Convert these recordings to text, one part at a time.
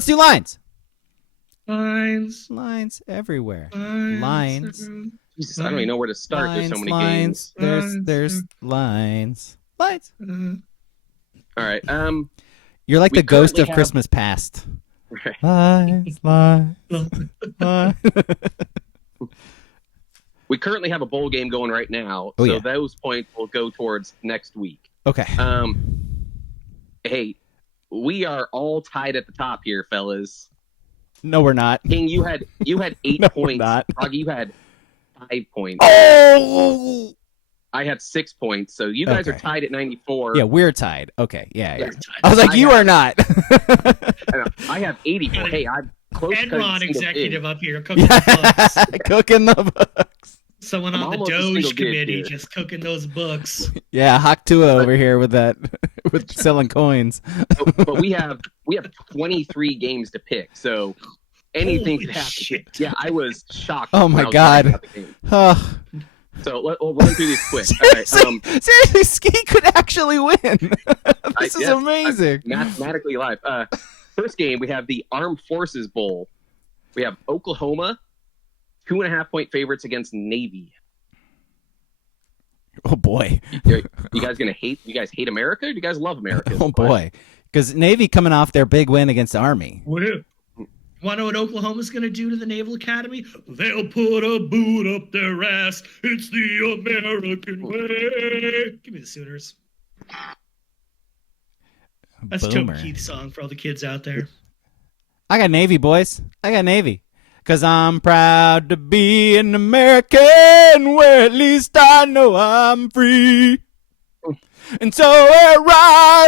Let's do lines. Lines. Lines everywhere. Lines. Jesus, I don't even know where to start. Lines, There's so many lines. games. There's lines. Lines. All right. You're like we the ghost of currently have- Christmas past. Right. Lines. Lines. We currently have a bowl game going right now, Oh, so yeah. those points will go towards next week. Okay. Hey, we are all tied at the top here, fellas. No, we're not. King, you had 8 No, we're points. not. Froggy, you had 5 points. Oh! I had 6 points, so you guys Okay. are tied at 94. Yeah, we're tied. Okay. Yeah. Yeah. I was like, you have- are not. I have 84. Hey, I'm close to Enron single executive digit. up here cooking the books. Cooking the books. Someone I'm on the almost a single Doge digit committee here. just cooking those books. Yeah, Haktua over here with that, with selling coins. But we have 23 games to pick, so anything Holy could happen. shit. Yeah, I was shocked. Oh when my I was God. writing about the game. Oh. So we'll run through these quick. All right, Seriously, Ski could actually win. This is yes, amazing. mathematically alive. First game, we have the Armed Forces Bowl. We have Oklahoma, 2.5 point favorites against Navy. Oh boy. You guys gonna hate? You guys hate America? Or do you guys love America? Oh boy. Because Navy coming off their big win against the Army. Want to know what Oklahoma's going to do to the Naval Academy? They'll put a boot up their ass. It's the American way. Give me the Sooners. That's Boomer. Toby Keith's song for all the kids out there. I got Navy, boys. I got Navy. Because I'm proud to be an American, where at least I know I'm free. And so I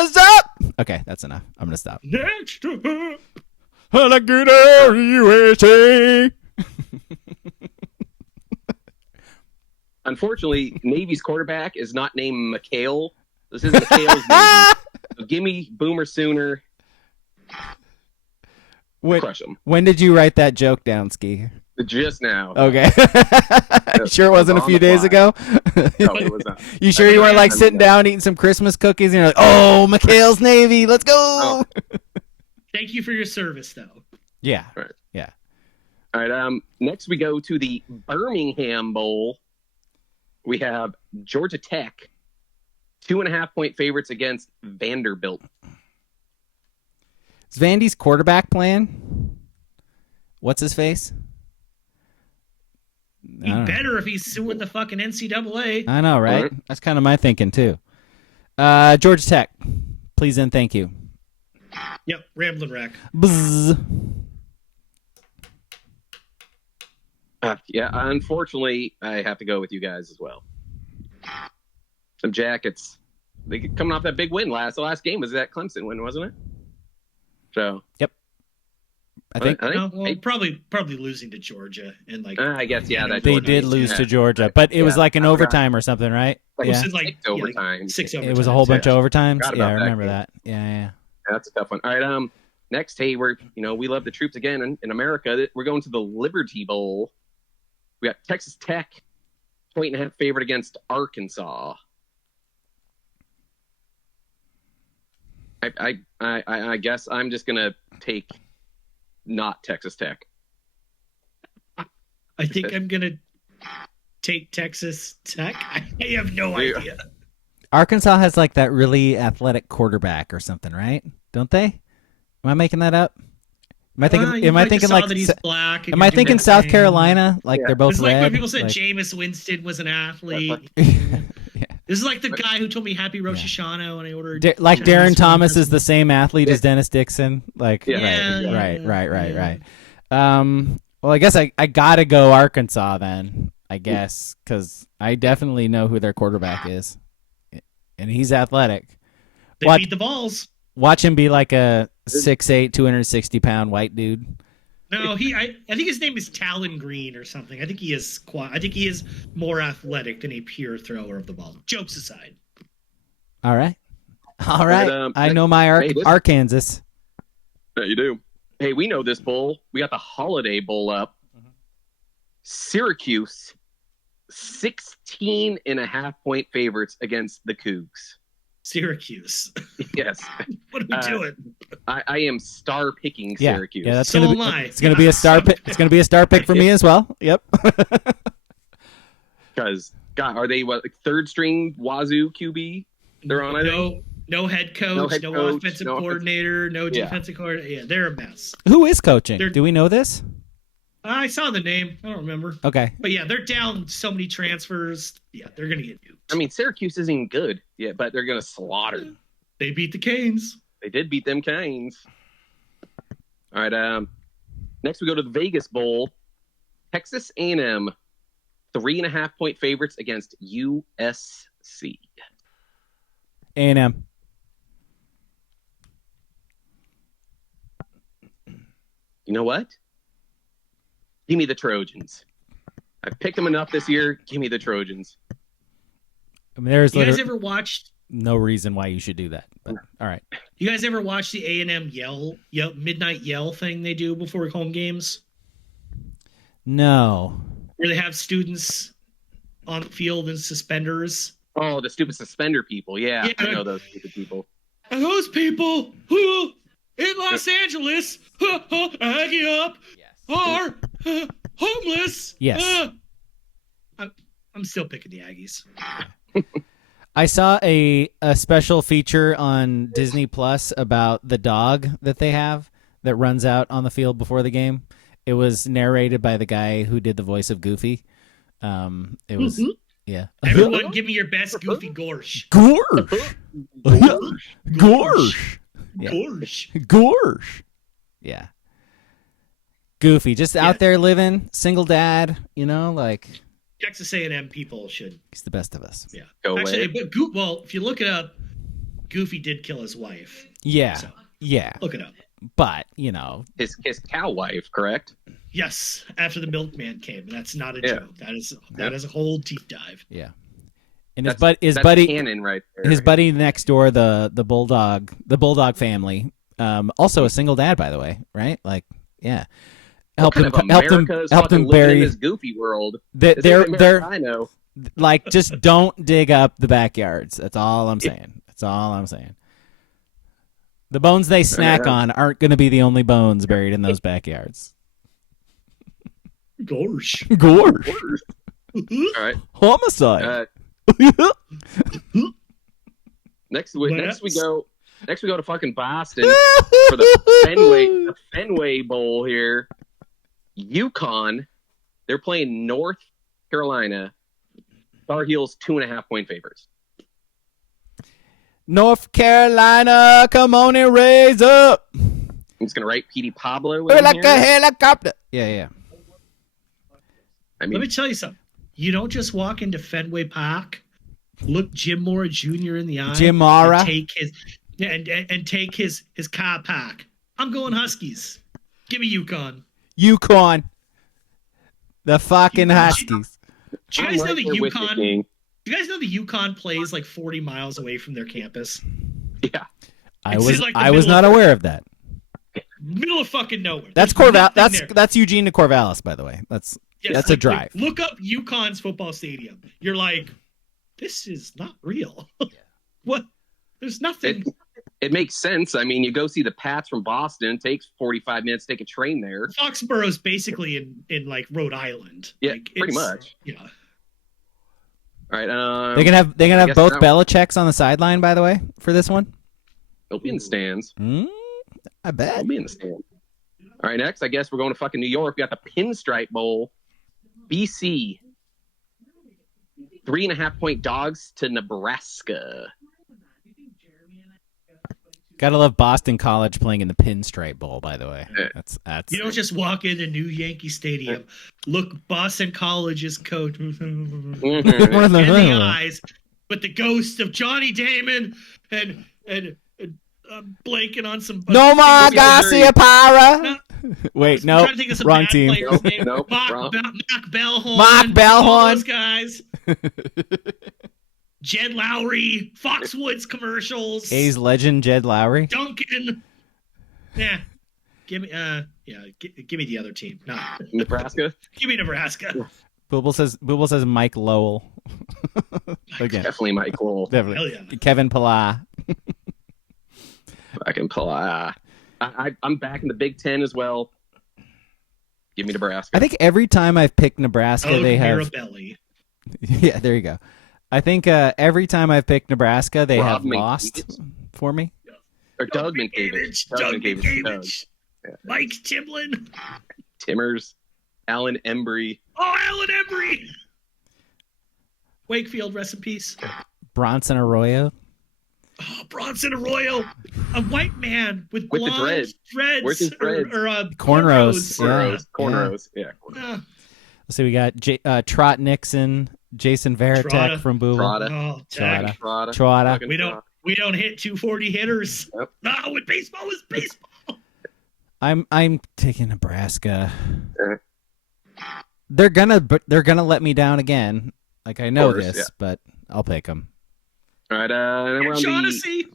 rise up. Okay, that's enough. I'm going to stop. Next to her. On a good USA. Unfortunately, Navy's quarterback is not named McHale. This isn't McHale's Navy. So give me Boomer Sooner. Crush him. When did you write that joke down, Ski? Just now. Okay. Sure it wasn't a on few the days fly. ago? No, it was not. You sure you weren't like sitting down eating some Christmas cookies and you're like, oh, McHale's Navy, let's go. Oh. Thank you for your service, though. Yeah. Right. Yeah. All right. Next, we go to the Birmingham Bowl. We have Georgia Tech, 2.5 point favorites against Vanderbilt. Is Vandy's quarterback playing? What's his face? I He don't know. better if he's suing the fucking NCAA. I know, right? Alright. That's kind of my thinking, too. Georgia Tech, please and thank you. Yep, Ramblin' Rack. Buzz. Yeah, unfortunately, I have to go with you guys as well. Some Jackets. They coming off that big win the last game was that Clemson win, wasn't it? So I think No, well, probably losing to Georgia and like I guess that they Georgia did game, lose yeah. to Georgia, but it was Yeah, like an I forgot. overtime or something, right? Like, Yeah. It was like, Six overtime. 6 overtimes. It was a whole bunch of overtimes. Forgot Yeah, about I that remember game. that. Yeah. That's a tough one. All right. Next, hey, we love the troops again in America. We're going to the Liberty Bowl. We got Texas Tech, 2.5 favorite against Arkansas. I guess I'm just gonna take not Texas Tech. I think I'm gonna take Texas Tech. I have no Yeah. idea. Arkansas has like that really athletic quarterback or something, right? Don't they? Am I making that up? Am I thinking? You Am I might thinking just saw like? that he's black? and Am you're I doing thinking that South thing. Carolina? Like Yeah. they're both It's like red. when people said like- Jameis Winston was an athlete. Yeah. This is like the guy who told me Happy Rosh Hashanah when I ordered. Like Chinese Darren food Thomas for- is the same athlete as Dennis Dixon. Like Yeah. right. Well, I guess I gotta go Arkansas then. I guess because I definitely know who their quarterback is, and he's athletic. They Watch- beat the balls. Watch him be like a 6'8", 260-pound white dude. No, I think his name is Talon Green or something. I think he is more athletic than a pure thrower of the ball. Jokes aside. All right. But, I know my hey, this- Arkansas. Yeah, you do. Hey, we know this bowl. We got the Holiday Bowl up. Syracuse, 16.5 point favorites against the Cougs. Syracuse. Yes. What are we doing? I am star picking Yeah, Syracuse. yeah, that's So gonna am be. I. It's gonna be a star pick. It's gonna be a star pick for me as well. Yep. Because God, are they what, like third string Wazoo QB? They're on. I think. No head coach, no coach, offensive no coordinator, no defensive coordinator. Yeah, they're a mess. Who is coaching? They're- Do we know this? I saw the name. I don't remember. Okay. But yeah, they're down so many transfers. Yeah, they're gonna get nuked. I mean, Syracuse isn't good yet, but they're gonna slaughter. They beat the Canes. They did beat them Canes. All right. Next we go to the Vegas Bowl. Texas A&M, 3.5-point favorites against USC. A&M. You know what? Give me the Trojans. I've picked them enough this year. Give me the Trojans. I mean, there's You guys ever watched? no reason why you should do that. But all right. You guys ever watch the A&M yell midnight yell thing they do before home games, No. where they have students on the field in suspenders? Oh, the stupid suspender people. Yeah, Yeah. I know those stupid people. And those people who in Los Angeles, Aggie up, are homeless. Yes. I'm still picking the Aggies. I saw a special feature on Disney Plus about the dog that they have that runs out on the field before the game. It was narrated by the guy who did the voice of Goofy. It was yeah. Everyone, give me your best Goofy Gorsh. Gorsh. Gorsh. Yeah. Gorsh. Gorsh. Yeah. Goofy, just out there living, single dad, like Texas A&M people should. he's the best of us. Yeah. Go Actually, away. well, if you look it up, Goofy did kill his wife. Yeah. So Yeah. look it up. But, His cow wife, correct? Yes, after the milkman came. That's not a Yeah. joke. That is a whole deep dive. yeah. And his That's buddy canon right there. his buddy next door, the bulldog family, also a single dad, by the way, right? Like, yeah. Helped him bury bury this Goofy world. they're I know. like, just don't dig up the backyards. That's all I'm saying. That's all I'm saying. The bones they snack on aren't going to be the only bones buried in those backyards. Gorsh. Gorsh. All right. Homicide. Next we go to fucking Boston for the Fenway Bowl here. UConn, they're playing North Carolina. Tar Heels 2.5-point favorites. North Carolina, come on and raise up. I'm just gonna write Petey Pablo. We're in like here. a helicopter. Yeah. I Let mean, me tell you something. You don't just walk into Fenway Park, look Jim Mora Jr. in the eye, Jim Mora. and take his car park. I'm going Huskies. Give me UConn. UConn. The fucking Huskies. Do you guys know I'm the right there with you, UConn? King. Do you guys know the UConn plays like 40 miles away from their campus? Yeah. I It's was in, like, the I was middle not of- aware of that. Middle of fucking nowhere. That's There's Corval. nothing there. That's Eugene to Corvallis, by the way. That's Yes, a drive. Look up UConn's football stadium. You're like, this is not real. What? There's nothing. It makes sense. I mean, you go see the Pats from Boston. It takes 45 minutes to take a train there. Foxborough's basically in like Rhode Island. Yeah, Like, pretty it's- much. Yeah. All right. They can have guess both that- Belichick's on the sideline, by the way, for this one. They'll be in the stands. I bet. They'll be in the stands. All right. Next, I guess we're going to fucking New York. We got the Pinstripe Bowl. BC. 3.5-point dogs to Nebraska. Gotta love Boston College playing in the Pinstripe Bowl, by the way. Yeah. That's You don't just walk into New Yankee Stadium. Look, Boston College's coach in the eyes, but the ghost of Johnny Damon and blanking on some. No more Missouri. Garcia Para. No. Wait, I'm no, trying to think of some wrong bad team. players' names. Nope, wrong. Mark Bellhorn. Mark Bellhorn. all those guys. Jed Lowry, Foxwoods commercials. A's legend Jed Lowry. Duncan. Yeah. Give me give me the other team. No. Nebraska. Give me Nebraska. Booble says Mike Lowell. Again, Definitely Mike Lowell. definitely. Hell yeah. Kevin Pala. I can pull. I'm back in the Big Ten as well. Give me Nebraska. I think every time I've picked Nebraska, they have. Mirabelli. Yeah, there you go. I think every time I've picked Nebraska, they have lost for me. Or Doug Minkiewicz. Doug Minkiewicz. Yeah. Mike Timlin. Timmers. Alan Embry. Oh, Alan Embry. Wakefield, rest in peace. Bronson Arroyo. Oh, Bronson Arroyo. A white man with blonde the dreads. Where's his dreads? Or cornrows. Cornrows. Yeah. Let's see. We got Trot Nixon, Jason Varitek from Booble. Trotta. We don't hit 240 hitters. Yep. No, with baseball is baseball. I'm taking Nebraska. They're gonna let me down again. Like I know this, but I'll pick them. All right, then we're on Shaughnessy.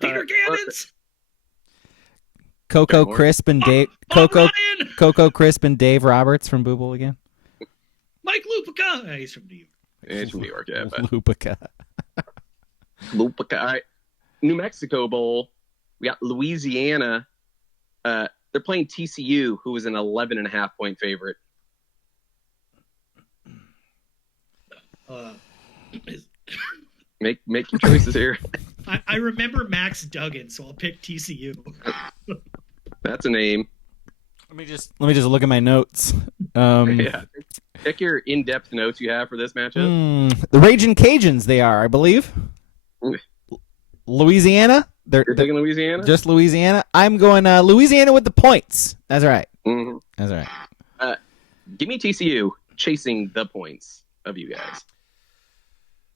Peter Gammons. Coco Crisp and Dave. Coco Crisp and Dave Roberts from Booble again. Mike Lupica. He's from New York. He's from New York, yeah. But... Lupica. All right, New Mexico Bowl. We got Louisiana. They're playing TCU, who is an 11.5-point favorite. Make your choices here. I remember Max Duggan, so I'll pick TCU. That's a name. Let me just look at my notes. Yeah. Check your in-depth notes you have for this matchup. The Ragin' Cajuns, they are, I believe. Louisiana. You're taking Louisiana? Just Louisiana. I'm going Louisiana with the points. That's right. Mm-hmm. That's right. Give me TCU chasing the points of you guys.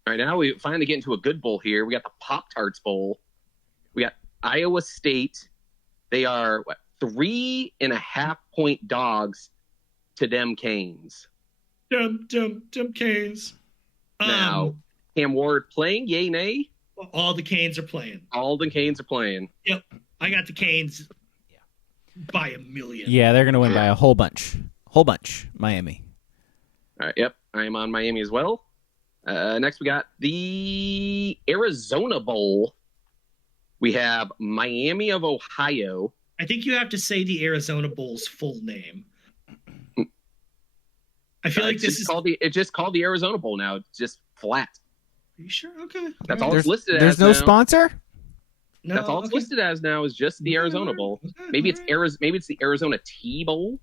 All right, now we finally get into a good bowl here. We got the Pop-Tarts Bowl. We got Iowa State. They are 3.5-point dogs to them Canes. Them Canes. Now, Cam Ward playing, yay, nay? All the Canes are playing. All the Canes are playing. Yep. I got the Canes by a million. Yeah, they're going to win by a whole bunch. Miami. All right, yep. I am on Miami as well. Next, we got the Arizona Bowl. We have Miami of Ohio. I think you have to say the Arizona Bowl's full name. I feel like this is called it's just called the Arizona Bowl now. It's just flat. Are you sure? Okay. That's all it's listed as. There's no sponsor? No. That's all it's listed as now is just the Arizona Bowl. Maybe it's the Arizona Tea Bowl.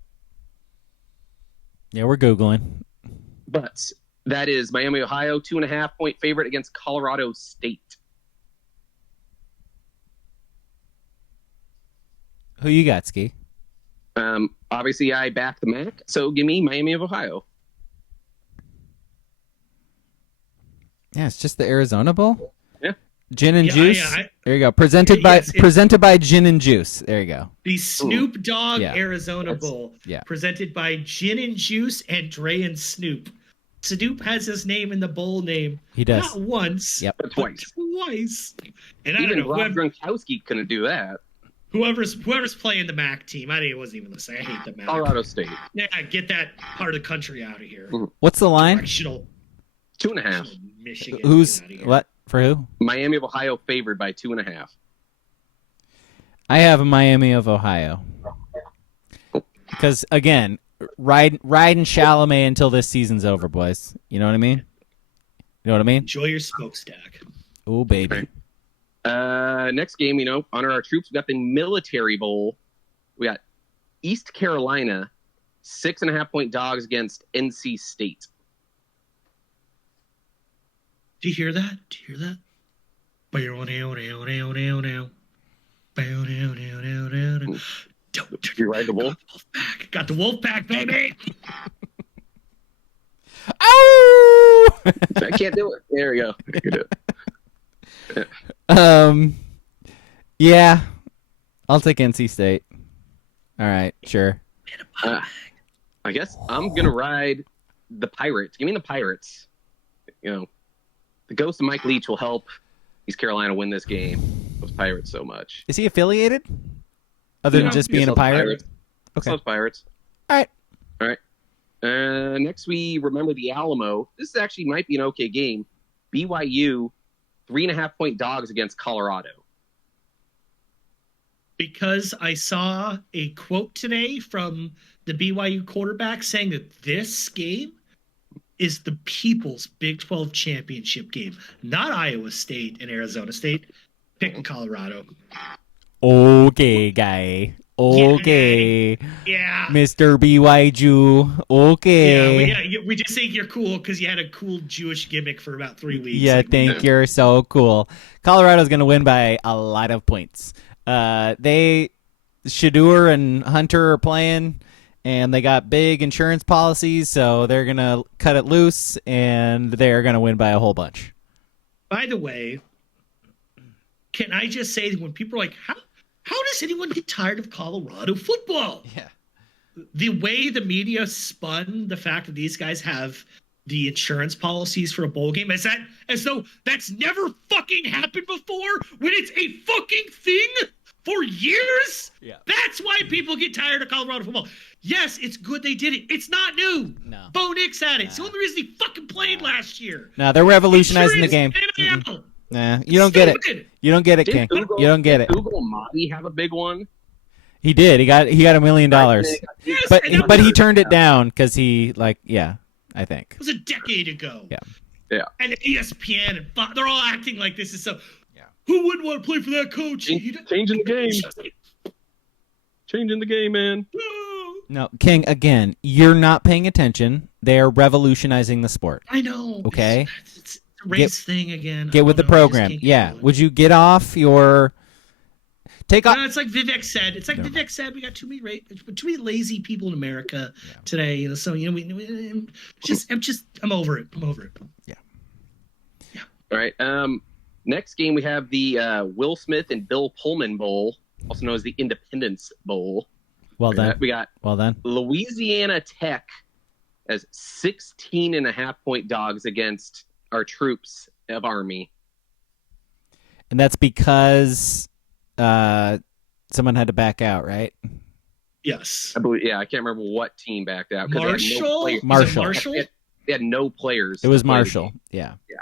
Yeah, we're Googling. But that is Miami, Ohio, 2.5-point favorite against Colorado State. Who you got, Ski? Obviously, I back the MAC, so give me Miami of Ohio. Yeah, it's just the Arizona Bowl. Yeah. Gin and Juice. There you go. Presented by Gin and Juice. There you go. The Snoop Dogg Arizona Bowl. Yeah. Presented by Gin and Juice and Dre and Snoop. Snoop has his name in the bowl name. He does. Not once, but twice. And even Rob Gronkowski couldn't do that. Whoever's playing the MAC team, I wasn't even going to say I hate the MAC. Colorado State. Yeah, get that part of the country out of here. What's the line? 2.5. Michigan. Who's what for who? Miami of Ohio favored by 2.5. I have a Miami of Ohio. Because again, riding Chalamet until this season's over, boys. You know what I mean? Enjoy your smokestack. Oh, baby. Next game, honor our troops. We got the Military Bowl. We got East Carolina, 6.5-point dogs against NC State. Do you hear that? You ride the wolf? Got the wolf pack, baby. Oh! I can't do it. There we go. I can do it. Yeah, I'll take NC State. All right, sure. I guess I'm gonna ride the Pirates. Give me the Pirates. The ghost of Mike Leach will help East Carolina win this game. Those Pirates so much. Is he affiliated? Other than just being a pirate? Okay. Those Pirates. All right. Next, we remember the Alamo. This actually might be an okay game. BYU 3.5-point dogs against Colorado. Because I saw a quote today from the BYU quarterback saying that this game is the people's Big 12 championship game, not Iowa State and Arizona State. Picking Colorado. Okay, guy. Okay. Yeah. Mr. BYU. Okay. Yeah, we just think you're cool because you had a cool Jewish gimmick for about 3 weeks. Yeah, think you're so cool. Colorado's going to win by a lot of points. Shadur and Hunter are playing, and they got big insurance policies, so they're going to cut it loose, and they're going to win by a whole bunch. By the way, can I just say that when people are like, how does anyone get tired of Colorado football? Yeah. The way the media spun the fact that these guys have the insurance policies for a bowl game as though that's never fucking happened before when it's a fucking thing for years. Yeah. That's why people get tired of Colorado football. Yes, it's good they did it. It's not new. No. Bo Nix had it. It's the only reason he fucking played last year. No, they're revolutionizing the game. Nah, you don't get it. You don't get it, King. You don't get it. Google Mahdi have a big one. He did. He got $1 million. Yes, but he turned it down because I think. It was a decade ago. Yeah. And ESPN and they're all acting like this is so. Yeah. Who wouldn't want to play for that coach? Changing the game. Changing the game, man. No, King, again, you're not paying attention. They're revolutionizing the sport. I know. Okay? It's a race thing again. Get with the program. Yeah. Would you get off your... It's like Vivek said. Vivek said we got too many lazy people in America today. So I'm over it. Yeah. All right. Next game we have the Will Smith and Bill Pullman Bowl, also known as the Independence Bowl. Well done. We got Louisiana Tech as 16.5-point dogs against our troops of Army. And that's because someone had to back out, right? Yes. I believe. Yeah, I can't remember what team backed out. Marshall. They had no players. It was Marshall. Yeah. Yeah.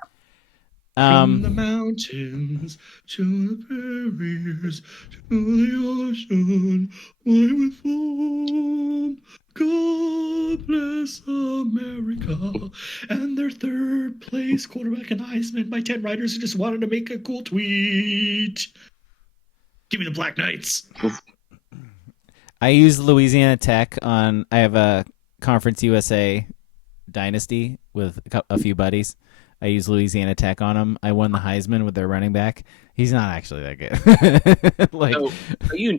From the mountains to the prairies to the ocean, where we from. God bless America. And their third place quarterback and Heisman by 10 writers who just wanted to make a cool tweet. Give me the Black Knights. I use Louisiana Tech I have a Conference USA Dynasty with a few buddies. I use Louisiana Tech on them. I won the Heisman with their running back. He's not actually that good.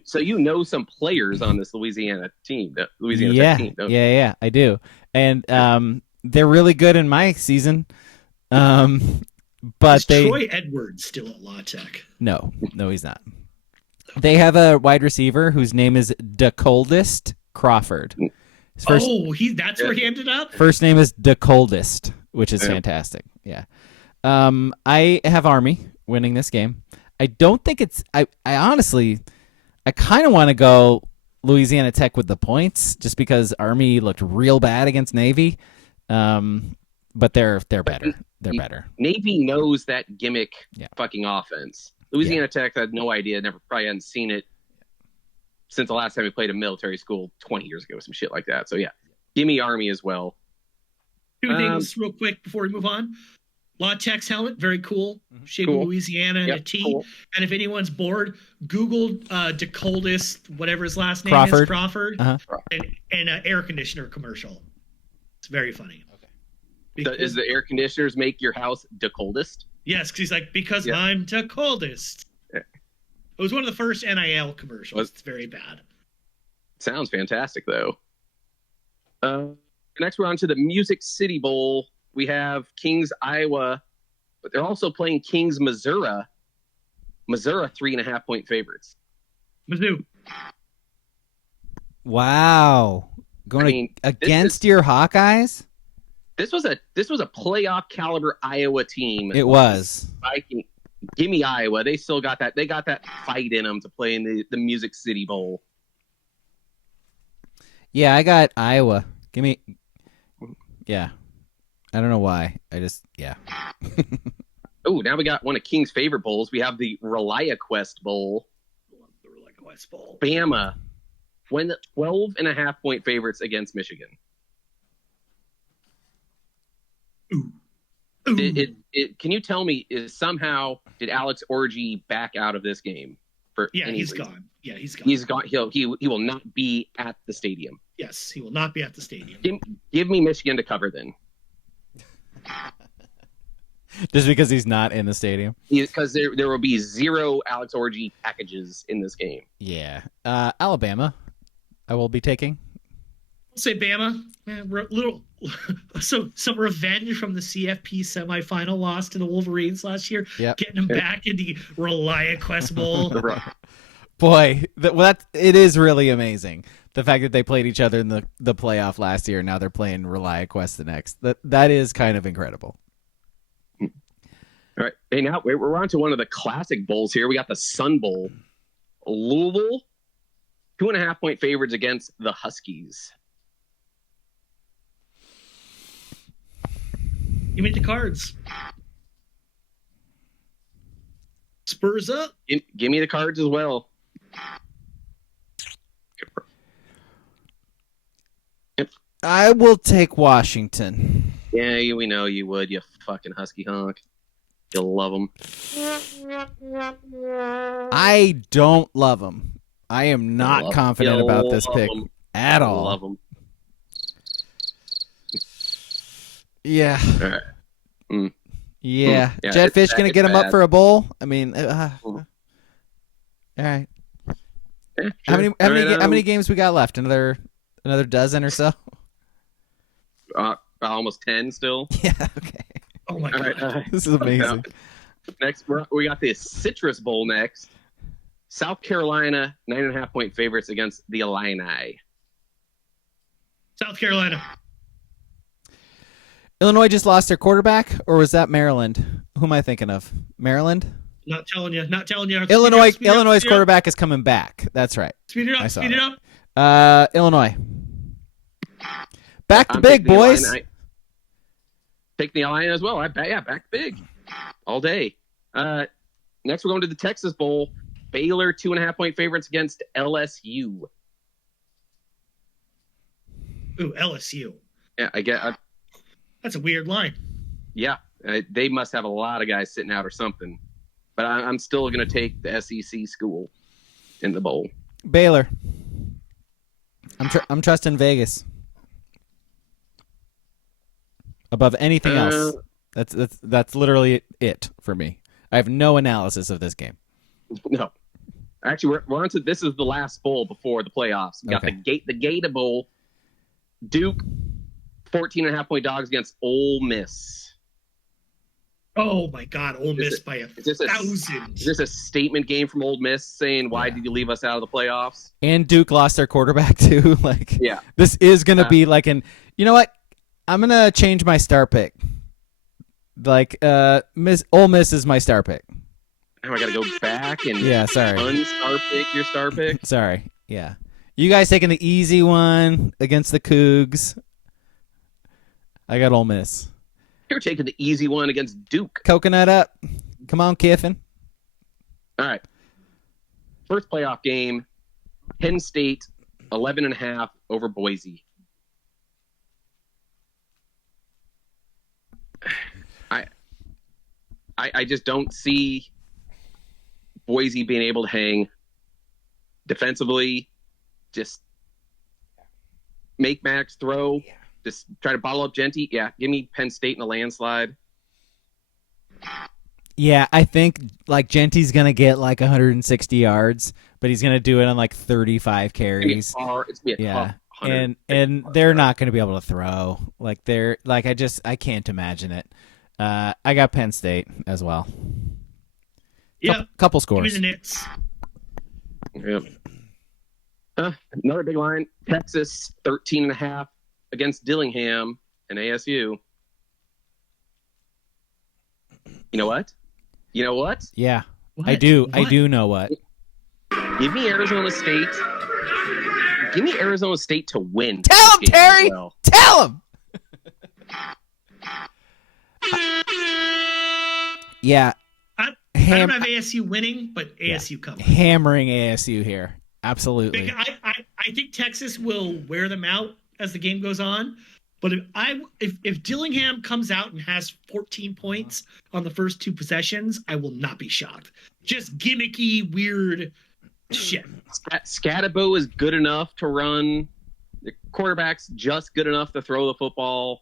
So you know some players on this Louisiana team, Tech team, don't you? Yeah, I do. And they're really good in my season. But Troy Edwards still at La Tech? No, he's not. They have a wide receiver whose name is DeColdest Crawford. That's where he ended up? First name is DeColdest, which is fantastic. Yeah. I have Army winning this game. I don't think it's I honestly kind of want to go Louisiana Tech with the points just because Army looked real bad against Navy. But they're better. They're better. Navy knows that gimmick fucking offense. Louisiana Tech had no idea, probably hadn't seen it since the last time we played a military school 20 years ago, some shit like that. So, give me Army as well. Two things real quick before we move on. La Tech's helmet, very cool. Shape of Louisiana and a T. Cool. And if anyone's bored, Google DeColdest, whatever his last name is, Crawford, and an air conditioner commercial. It's very funny. Okay. Does the air conditioners make your house DeColdest? Yes, because he's like, because I'm DeColdest. Yeah. It was one of the first NIL commercials. It's very bad. Sounds fantastic, though. Next, we're on to the Music City Bowl. We have Kings, Iowa, but they're also playing Kings, Missouri. Missouri, 3.5-point favorites. Mizzou. Wow. Against your Hawkeyes? This was a playoff caliber Iowa team. It was. Give me Iowa. They still got that. They got that fight in them to play in the Music City Bowl. Yeah, I got Iowa. Give me. Yeah, I don't know why. Oh, now we got one of King's favorite bowls. We have the ReliaQuest Bowl. The ReliaQuest Bowl. Bama went 12.5-point favorites against Michigan. Ooh. Can you tell me, did Alex Orji back out of this game? He's gone. Yeah, he's gone. He's gone. He will not be at the stadium. Yes, he will not be at the stadium. Give me Michigan to cover then. Just because he's not in the stadium? Because there will be 0 Alex Orji packages in this game. Yeah. Alabama, I will be taking. I'll say Bama. Some revenge from the CFP semifinal loss to the Wolverines last year. Yep. Getting them back in the ReliaQuest Bowl. Boy, it is really amazing. The fact that they played each other in the playoff last year, and now they're playing ReliaQuest the next. That is kind of incredible. All right. Hey, now we're on to one of the classic bowls here. We got the Sun Bowl. Louisville, 2.5-point favorites against the Huskies. Give me the Cards. Spurs up. Give me the Cards as well. I will take Washington. Yeah, we know you would, you fucking Husky honk. You'll love them. I don't love them. I am not confident about this pick at all. Love them. Yeah. All right. Yeah. Yeah, Jetfish going to get him up for a bowl? I mean, all right. Yeah, How sure. How many games we got left? Another dozen or so? Almost 10 still. Yeah, okay. Oh my God. Right, This is amazing. Next, we got the Citrus Bowl next. South Carolina, 9.5-point favorites against the Illini. South Carolina. Illinois just lost their quarterback, or was that Maryland? Who am I thinking of? Maryland? Not telling you. Illinois' quarterback is coming back. That's right. Speed it up. Speed it up. Illinois. Back to big, boys. Take the Illini as well. Back big. All day. Next, we're going to the Texas Bowl. Baylor, 2.5-point favorites against LSU. Ooh, LSU. Yeah, I get. That's a weird line. Yeah, they must have a lot of guys sitting out or something. But I'm still going to take the SEC school in the bowl. Baylor. I'm trusting Vegas above anything else. That's literally it for me. I have no analysis of this game. No, actually, we're on to this is the last bowl before the playoffs. We got the Gator Bowl. Duke, 14.5-point dogs against Ole Miss. Oh my God, Ole Miss by 1,000. Is this a statement game from Ole Miss saying why did you leave us out of the playoffs? And Duke lost their quarterback too. Yeah, this is gonna be like an. You know what? I'm gonna change my star pick. Ole Miss is my star pick. Now I got to go back and sorry. unstar pick your star pick. Sorry. Yeah, you guys taking the easy one against the Cougs. I got Ole Miss. You're taking the easy one against Duke. Coconut up. Come on, Kiffin. All right. First playoff game, Penn State, 11.5 over Boise. I just don't see Boise being able to hang defensively. Just make Max throw. Yeah. Just try to bottle up Genty. Yeah, give me Penn State in a landslide. Yeah, I think Genty's going to get 160 yards, but he's going to do it on 35 carries. It's going to be a tough 100. And they're not going to be able to throw. I can't imagine it. I got Penn State as well. Yeah. Couple scores. Give me the Knicks. Yep. Another big line. Texas, 13.5 against Dillingham and ASU. You know what? Yeah. What? I do. What? I do know what. Give me Arizona State. Give me Arizona State to win. Tell him, Terry. Well. Tell him. Yeah. I don't have ASU winning, but ASU covering. Hammering ASU here. Absolutely. I think Texas will wear them out as the game goes on. But if Dillingham comes out and has 14 points on the first 2 possessions, I will not be shocked. Just gimmicky, weird shit. Scatabo is good enough to run. The quarterback's just good enough to throw the football.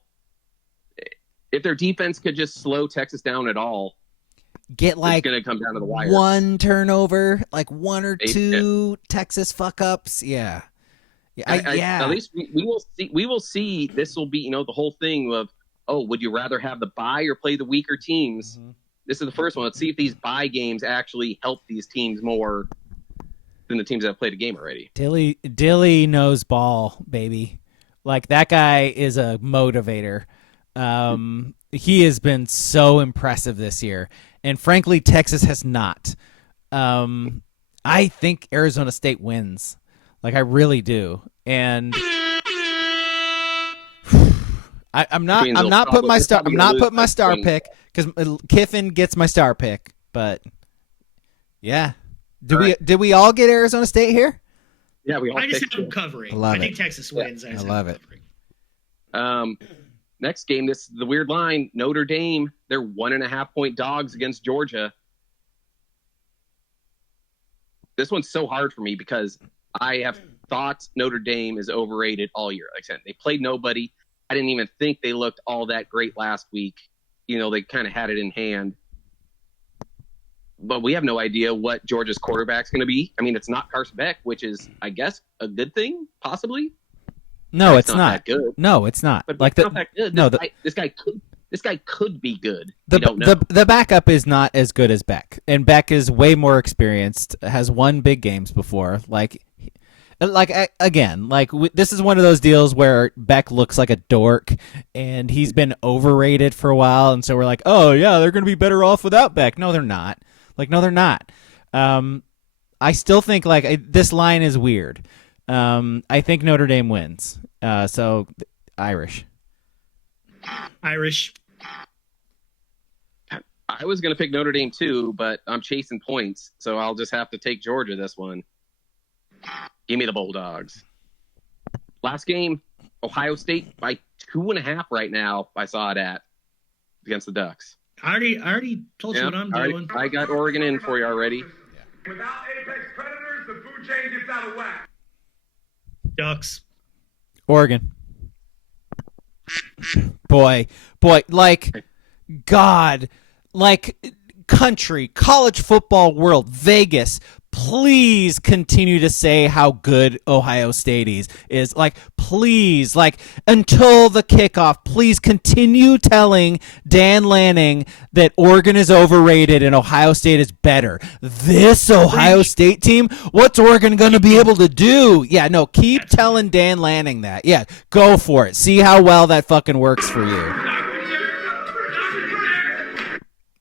If their defense could just slow Texas down at all, get like it's going to come down to the wire. One turnover, like 1 or 2 Texas fuck ups. Yeah. At least we will see. We will see. This will be, the whole thing of, would you rather have the bye or play the weaker teams? Mm-hmm. This is the first one. Let's see if these bye games actually help these teams more than the teams that have played a game already. Dilly knows ball, baby. Like, that guy is a motivator. He has been so impressive this year, and frankly, Texas has not. I think Arizona State wins. Like, I really do. And I'm not putting my star pick because Kiffin gets my star pick. But yeah, did we all get Arizona State here? Yeah, we all. I just have them covering. I think Texas wins. I love it. Next game, this is the weird line. Notre Dame, they're 1.5-point dogs against Georgia. This one's so hard for me because I have thought Notre Dame is overrated all year. Like I said, they played nobody. I didn't even think they looked all that great last week. They kind of had it in hand. But we have no idea what Georgia's quarterback's going to be. I mean, it's not Carson Beck, which is, I guess, a good thing, possibly. No, it's not. That good. No, it's not. But like not that good. This guy could be good. The backup is not as good as Beck, and Beck is way more experienced. Has won big games before. This is one of those deals where Beck looks like a dork, and he's been overrated for a while, and so we're like, oh yeah, they're going to be better off without Beck. No, they're not. No, they're not. I still think this line is weird. I think Notre Dame wins. So Irish. I was going to pick Notre Dame too, but I'm chasing points, so I'll just have to take Georgia this one. Give me the Bulldogs. Last game, Ohio State by 2.5 right now. I saw it at against the Ducks. I already told you what I'm doing. I got Oregon in for you already. Without apex predators, the food chain gets out of whack. Ducks. Oregon. Boy, God, country, college football world, Vegas, please continue to say how good Ohio State is. Please, until the kickoff, please continue telling Dan Lanning that Oregon is overrated and Ohio State is better. This Ohio State team, what's Oregon going to be able to do? Yeah, no, keep telling Dan Lanning that. Yeah, go for it. See how well that fucking works for you.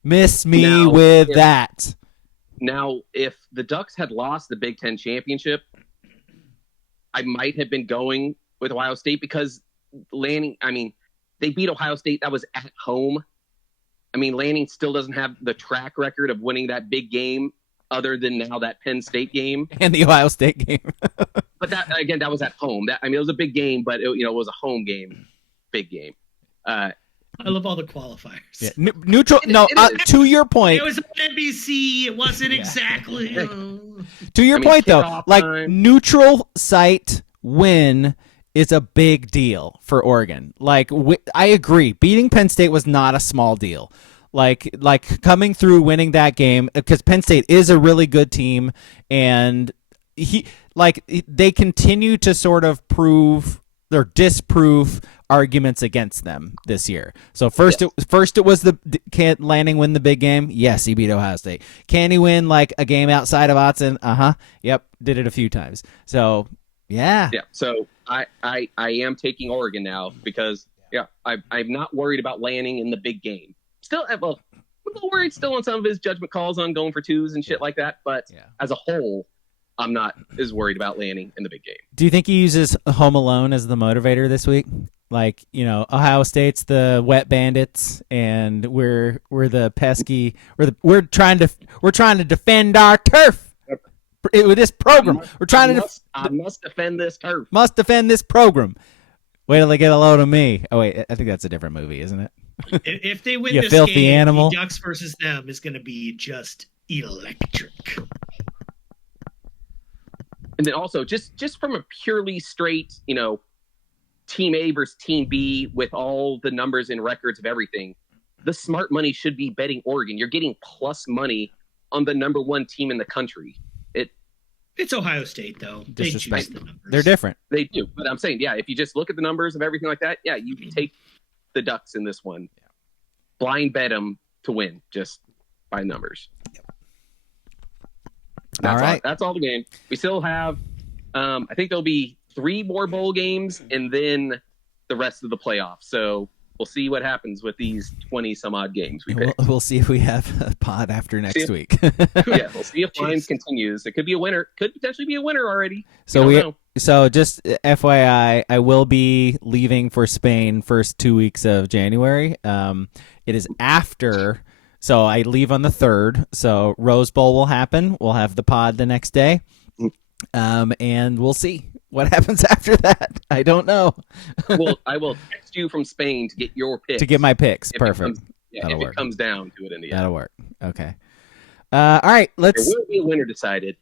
Miss me with that. Now, if the Ducks had lost the Big Ten championship, I might have been going with Ohio State because Lanning, they beat Ohio State. That was at home. Lanning still doesn't have the track record of winning that big game other than now that Penn State game. And the Ohio State game. But that was at home. It was a big game, but it was a home game, big game. I love all the qualifiers. Yeah. Neutral. To your point, it was on NBC. It wasn't exactly. To your point, though, neutral site win is a big deal for Oregon. I agree. Beating Penn State was not a small deal. Coming through, winning that game because Penn State is a really good team, and they continue to sort of prove or disprove arguments against them this year. So first it was can Lanning win the big game? Yes, he beat Ohio State. Can he win a game outside of Autzen? Yep, did it a few times. So yeah. So I am taking Oregon now because I'm not worried about Lanning in the big game. Still, I'm a little worried still on some of his judgment calls on going for twos and shit like that. But as a whole, I'm not as worried about landing in the big game. Do you think he uses Home Alone as the motivator this week? Like, Ohio State's the wet bandits, and we're the pesky. We're trying to defend our turf with this program. I must defend this turf. Must defend this program. Wait till they get a load of me. Oh wait, I think that's a different movie, isn't it? If they win You this filthy game, animal. the Ducks versus them is going to be just electric. And then also, just from a purely straight, Team A versus Team B with all the numbers and records of everything, the smart money should be betting Oregon. You're getting plus money on the number one team in the country. It's Ohio State, though. They choose the numbers. They're different. They do. But I'm saying, yeah, if you just look at the numbers of everything like that, yeah, you take the Ducks in this one. Blind bet them to win, just by numbers. All right. That's all the game. We still have, I think there'll be 3 more bowl games and then the rest of the playoffs. So we'll see what happens with these 20-some-odd games we pick. We'll see if we have a pod after next week. Yeah, we'll see if Lions continues. It could be a winner. Could potentially be a winner already. So just FYI, I will be leaving for Spain first 2 weeks of January. It is after, so I leave on the 3rd. So Rose Bowl will happen. We'll have the pod the next day, and we'll see what happens after that. I don't know. I will text you from Spain to get your picks. To get my picks. Perfect. It comes down to it in the end. That'll work. Okay. All right. There will be a winner decided.